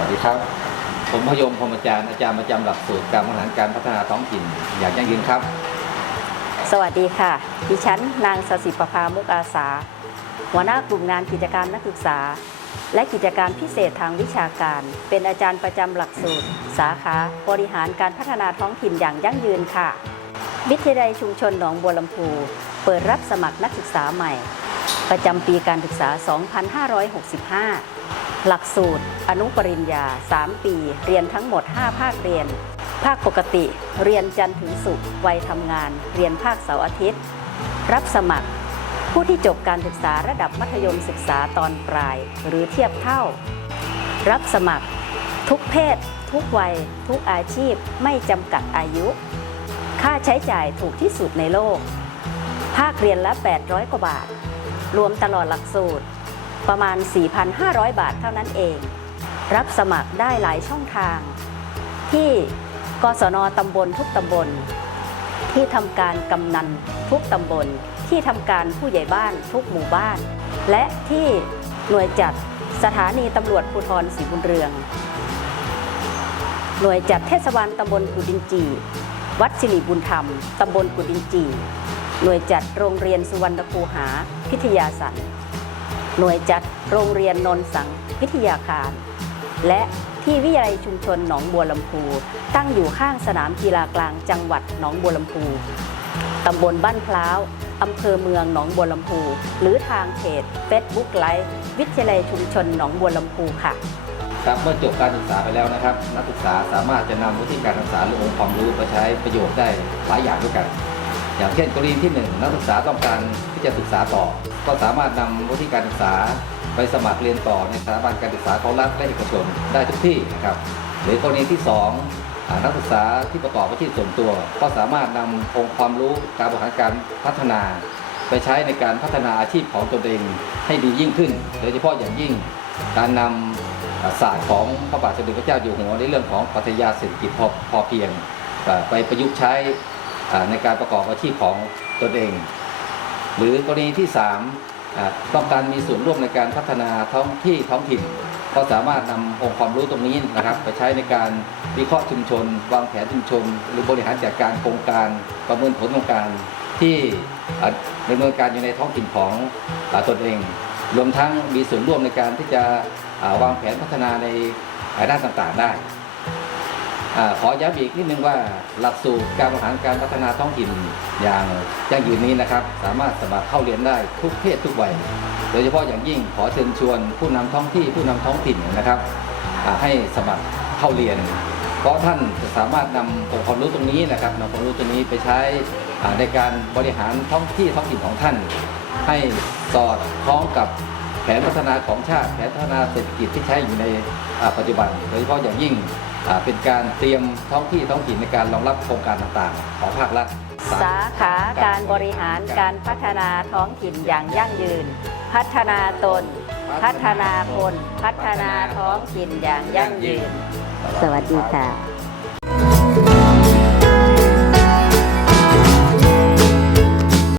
สวัสดีครับ ผมพยมพรหมจารย์อาจารย์ประจำหลักสูตรการบริหารการพัฒนาท้องถิ่น อย่างยั่งยืนครับ สวัสดีค่ะ ดิฉันนางสศิประภามุกอาสา หัวหน้ากลุ่มงานกิจการนักศึกษา และกิจการพิเศษทางวิชาการ เป็นอาจารย์ประจำหลักสูตร สาขาบริหารการพัฒนาท้องถิ่นอย่างยั่งยืนค่ะ วิทยาลัยชุมชนหนองบัวลำพูเปิดรับสมัครนักศึกษาใหม่ ประจำปีการศึกษา 2565 หลักสูตร อนุปริญญา 3 ปี เรียนทั้งหมด 5 ภาคเรียน ภาคปกติ เรียนจันทร์ถึงศุกร์วัยทำงาน เรียนภาคเสาร์อาทิตย์ รับสมัคร ผู้ที่จบการศึกษาระดับมัธยมศึกษาตอนปลาย หรือเทียบเท่า รับสมัคร ทุกเพศ ทุกวัย ทุกอาชีพไม่จำกัดอายุ ค่าใช้จ่ายถูกที่สุดในโลก ภาคเรียนละ 800 กว่าบาท รวมตลอดหลักสูตร ประมาณ 4,500 บาทเท่านั้นเอง รับสมัครได้หลายช่องทาง ที่กศนตำบลทุกตำบล ที่ทำการกำนันทุกตำบล ที่ทำการผู้ใหญ่บ้านทุกหมู่บ้าน และที่หน่วยจัดสถานีตำรวจภูธรศรีบุญเรือง หน่วยจัดเทศบาลตำบลกุดินจี วัดสิริบุญธรรม ตำบลกุดินจี หน่วยจัดโรงเรียนสุวรรณคูหา พิทยาสัน หน่วยจัดโรงเรียนนนสังพิทยาคาร และที่วิทยาลัยชุมชนหนองบัวลำพู ตั้งอยู่ข้างสนามกีฬากลางจังหวัดหนองบัวลำพูตำบลบ้านพร้าวอำเภอเมืองหนองบัวลำพู หรือทางเพจ Facebook ไลฟ์วิทยาลัยชุมชนหนองบัวลำพูค่ะครับเมื่อจบการศึกษาไปแล้วนะครับ นักศึกษาสามารถจะนำวิธีการศึกษาหรือองค์ความรู้ไปใช้ประโยชน์ได้หลายอย่างด้วยกัน อย่างเช่นกรณีที่หนึ่งนักศึกษาต้องการที่จะศึกษาต่อ ก็สามารถนำวิธีการศึกษาไปสมัครเรียนต่อในสถาบันการศึกษาของรัฐและเอกชนได้ทุกที่นะครับ หรือกรณีที่สองนักศึกษาที่ประกอบอาชีพส่วนตัว ก็สามารถนำองค์ความรู้การบริหารการพัฒนา ไปใช้ในการพัฒนาอาชีพของตนเองให้ดียิ่งขึ้น โดยเฉพาะอย่างยิ่งการนำอ่าศาสตร์ของพระบาทสมเด็จพระเจ้าอยู่หัวในเรื่องของปรัชญาเศรษฐกิจพอเพียง ไปประยุกต์ใช้ ในการประกอบอาชีพของตนเอง หรือกรณีที่ 3 ต้องการมีส่วนร่วมในการพัฒนาท้องที่ท้องถิ่น ก็สามารถนำองค์ความรู้ตรงนี้นะครับ ไปใช้ในการวิเคราะห์ชุมชน วางแผนชุมชน หรือบริหารจัดการโครงการประเมินผลโครงการที่ดำเนินการอยู่ในท้องถิ่นของอตนเอง รวมทั้งมีส่วนร่วมในการที่จะวางแผนพัฒนาในด้านต่างๆได้ อขอย้ำอีกนิดนึงว่าหลักสูตรการบริหารการพัฒนาท้องถิ่นอย่างยั่งยืนนี้นะครับ สามารถสมัครเข้าเรียนได้ทุกเพศทุกวัย โดยเฉพาะอย่างยิ่งขอเชิญชวนผู้นำท้องที่ผู้นำท้องถิ่นนะครับให้สมัครเข้าเรียน เพราะท่านจะสามารถนำองค์ความรู้ตรงนี้นะครับนำความรู้ตรงนี้ไปใช้ในการบริหารท้องที่ท้องถิ่นของท่าน ให้สอดคล้องกับแผนพัฒนาของชาติแผนพัฒนาเศรษฐกิจที่ใช้อยู่ในปัจจุบัน โดยเฉพาะอย่างยิ่ง เป็นการเตรียมท้องที่ท้องถิ่นในการรองรับโครงการต่างๆ ของภาครัฐสาขาการบริหารการพัฒนาท้องถิ่นอย่างยั่งยืน พัฒนาตน พัฒนาคน พัฒนาท้องถิ่นอย่างยั่งยืน สวัสดีค่ะ